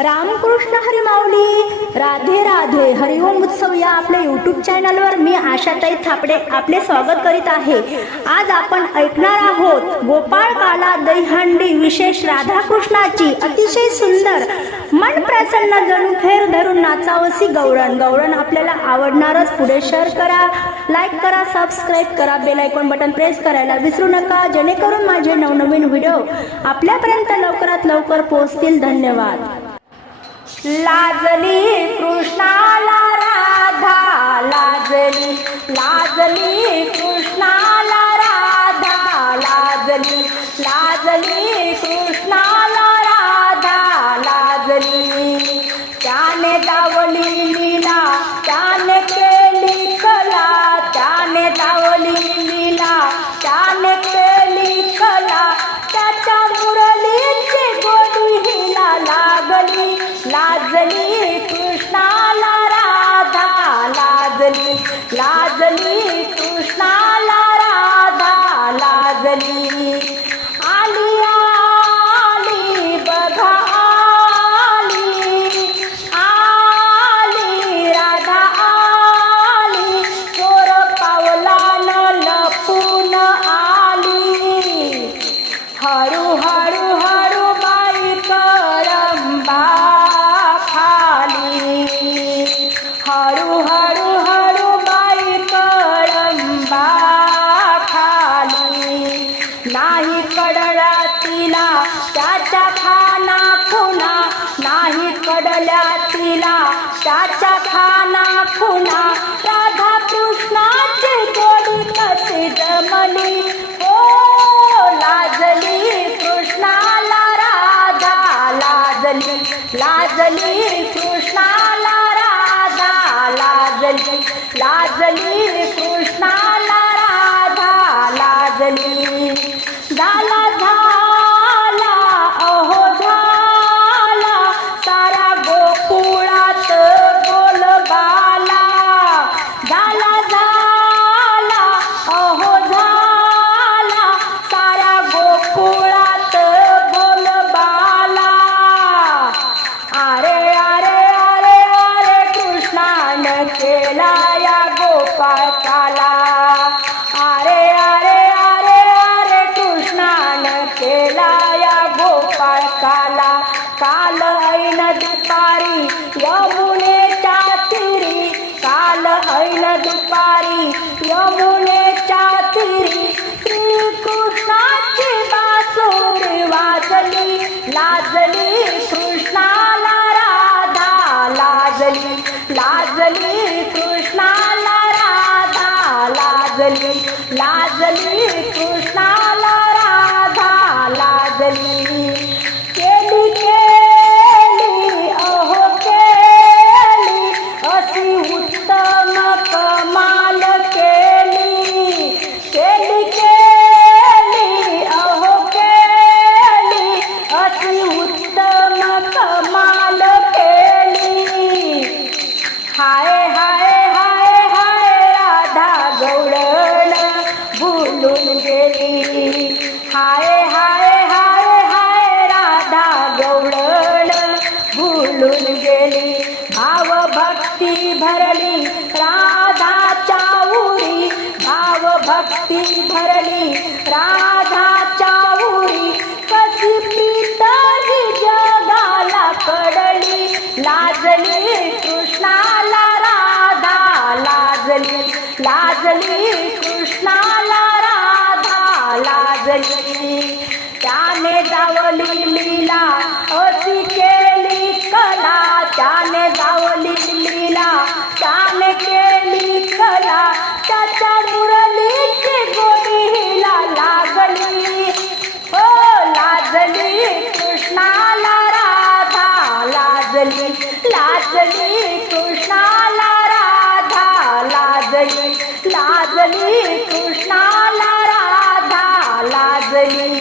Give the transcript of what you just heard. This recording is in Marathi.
रामकृष्ण हरी माऊली राधे राधे. हरिओम उत्सव या आपल्या यूट्यूब चॅनलवर मी आशाताई थापडे आपले स्वागत करीत आहे. आज आपण ऐकणार आहोत गोपाळ काला दहीहंडी विशेष राधाकृष्णाची अतिशय सुंदर मन प्रसन्न जणू फेर धरून नाचावसी गौरण. गौरण आपल्याला आवडणारच पुढे शेअर करा लाईक करा सबस्क्राईब करा बेल आयकॉन बटन प्रेस करायला विसरू नका. जेणेकरून माझे नवनवीन व्हिडिओ आपल्यापर्यंत लवकरात लवकर पोहोचतील. धन्यवाद. लाजली कृष्णाला राधा लाजली लाजली कृष्णाला राधा लाजली लाजली लाजली कृष्णाला राधा लाजली. आलिया नाही तिला त्याच्या खाना खुना राधा कृष्णाची गोडी कशी जमली? ओ लाजली कृष्णाला राधा लाजली लाजली कृष्णाला राधा लाजली लाजली कृष्णा दुपारी यमुनेच्या तिरी श्रीकृष्णाची हाय हाय हाय हाय राधा गौडण भुलून गेली भाव भक्ती भरली राधाच्या उरी. भाव भक्ती भरली राधाच्या उरी. कशी प्रीत जगाला कडली लाजली कृष्णाला राधा लाजली. लाजली कृष्णाला लाजली त्याने जावली लीला अशी केली कला. त्याने जावली लीला त्याने केली कला. त्याच्या मुरलीची गोडीला लागली. हो लाजली कृष्णाला राधा लाजली लाजली कृष्णाला राधा लाजली लाजली कृष्णा राधा लाजली